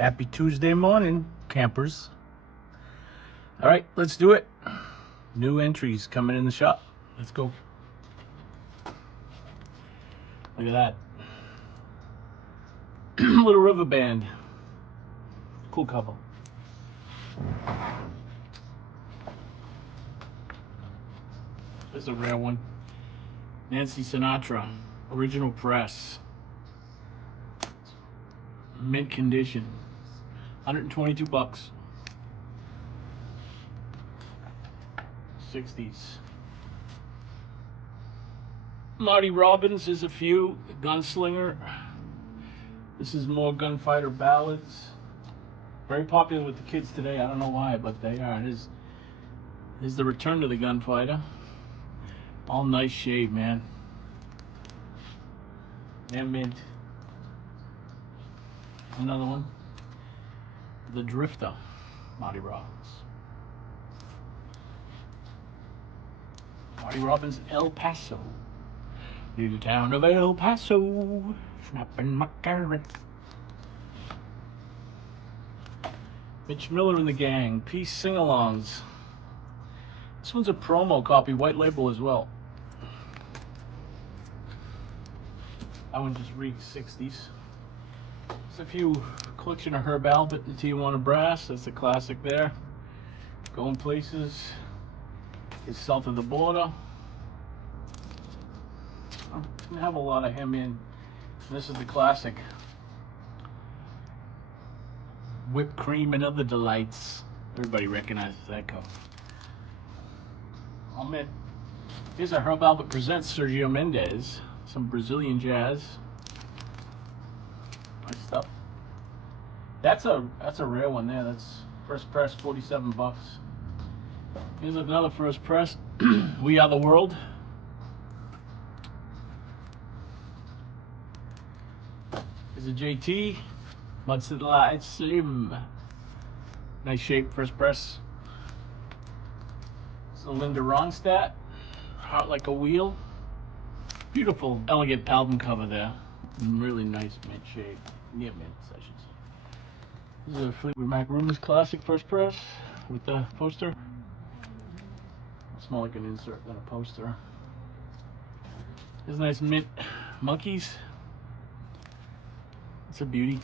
Happy Tuesday morning, campers. All right, let's do it. New entries coming in the shop. Let's go. Look at that. Little River Band. Cool cover. This is a rare one. Nancy Sinatra, original press. Mint condition. 122 bucks. 60s. Marty Robbins is a few. Gunslinger. This is more gunfighter ballads. Very popular with the kids today. I don't know why, but they are. It is the return to the gunfighter. All nice shade, man. And mint. Another one. The Drifter. Marty Robbins. Marty Robbins, El Paso. Little town of El Paso. Snapping my carrot. Mitch Miller and the Gang. Peace sing-alongs. This one's a promo copy, white label as well. That one just reeks 60s. There's a few collection of Herb Alpert and Tijuana Brass. That's a classic there. Going Places. Is south of the border. I didn't have a lot of him in. This is the classic. Whipped Cream and Other Delights. Everybody recognizes that cover. Oh man, here's a Herb Alpert presents Sergio Mendes. Some Brazilian jazz. Nice stuff. That's a rare one there. That's first press, 47 bucks. Here's another first press. We Are the World. Here's a JT. Muds to the Light Slim. Nice shape, first press. It's a Linda Ronstadt. Heart Like a Wheel. Beautiful, elegant album cover there. Really nice mint shape. Yeah, mint, I should say. This is a Fleetwood Mac Rumors classic first press with the poster. It's more like an insert than a poster. There's nice mint monkeys. It's a beauty.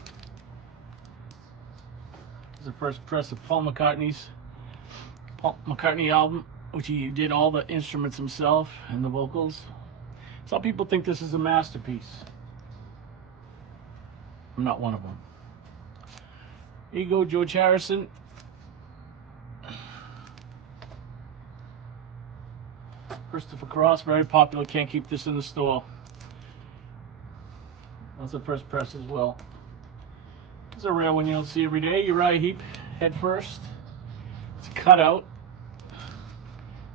This is the first press of Paul McCartney album, which he did all the instruments himself and the vocals. Some people think this is a masterpiece. I'm not one of them. Here you go, George Harrison. Christopher Cross, very popular. Can't keep this in the store. That's the first press as well. It's a rare one you don't see every day. Uriah Heep, head first. It's a cutout,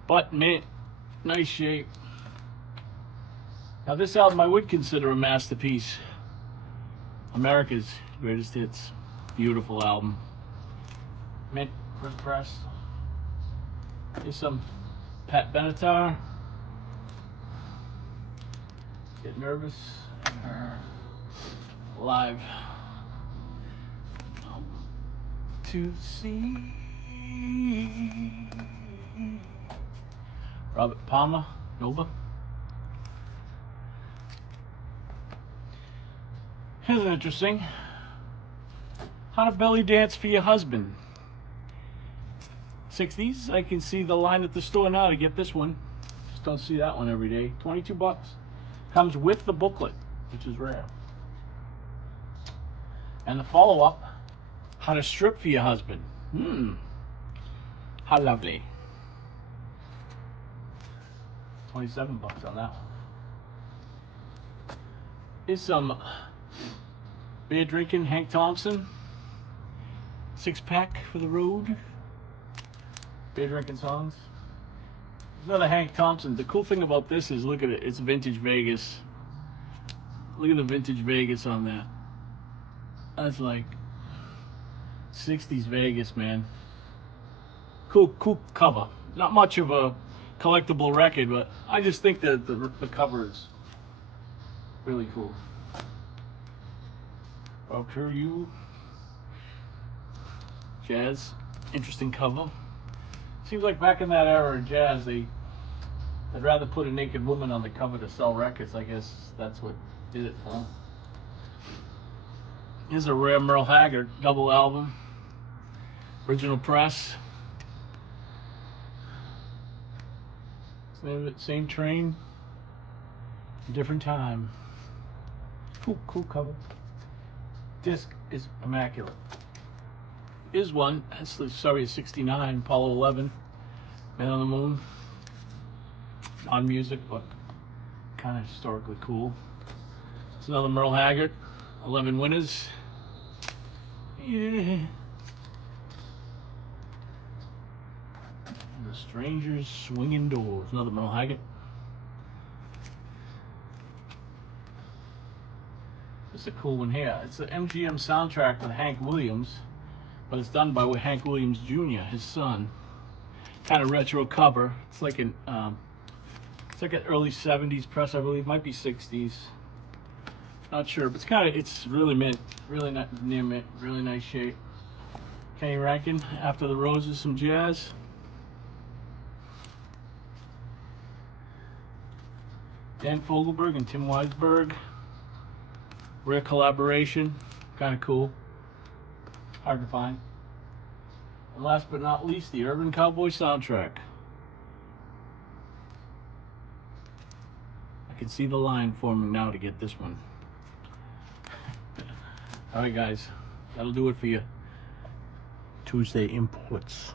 but mint, nice shape. Now this album I would consider a masterpiece. America's Greatest Hits. Beautiful album. Mint, first press. Here's some Pat Benatar. Get Nervous. Live. To see. Robert Palmer, Nova. Here's an interesting. How to belly dance for your husband. 60s. I can see the line at the store now to get this one. Just don't see that one every day. 22 bucks. Comes with the booklet, which is rare. And the follow-up, How to Strip for Your Husband. How lovely. 27 bucks on that one. Here's some beer drinking Hank Thompson. 6-pack for the road. Beer drinking songs. There's another Hank Thompson. The cool thing about this is, look at it. It's vintage Vegas. Look at the vintage Vegas on that. That's like 60s Vegas, man. Cool cover. Not much of a collectible record, but I just think that the cover is really cool. I'll show you Jazz, interesting cover. Seems like back in that era of jazz, they'd rather put a naked woman on the cover to sell records. I guess that's what did it for them. Here's a rare Merle Haggard double album, original press. Same train, different time. Cool cover. Disc is immaculate. Here's one. That's the Surrey '69 Apollo 11, Man on the Moon. Non-music, but kind of historically cool. It's another Merle Haggard, 11 winners. Yeah. The Strangers Swinging Doors, another Merle Haggard. This is a cool one here. It's the MGM soundtrack with Hank Williams, but it's done by Hank Williams Jr., his son. Kind of retro cover. It's like an early '70s press, I believe. Might be '60s. Not sure, but it's really mint, really near mint, really nice shape. Kenny Rankin, After the Roses, some jazz. Dan Fogelberg and Tim Weisberg. Rare collaboration, kind of cool. Hard to find. And last but not least, the Urban Cowboy soundtrack. I can see the line forming now to get this one. Alright guys, that'll do it for you. Tuesday Imports.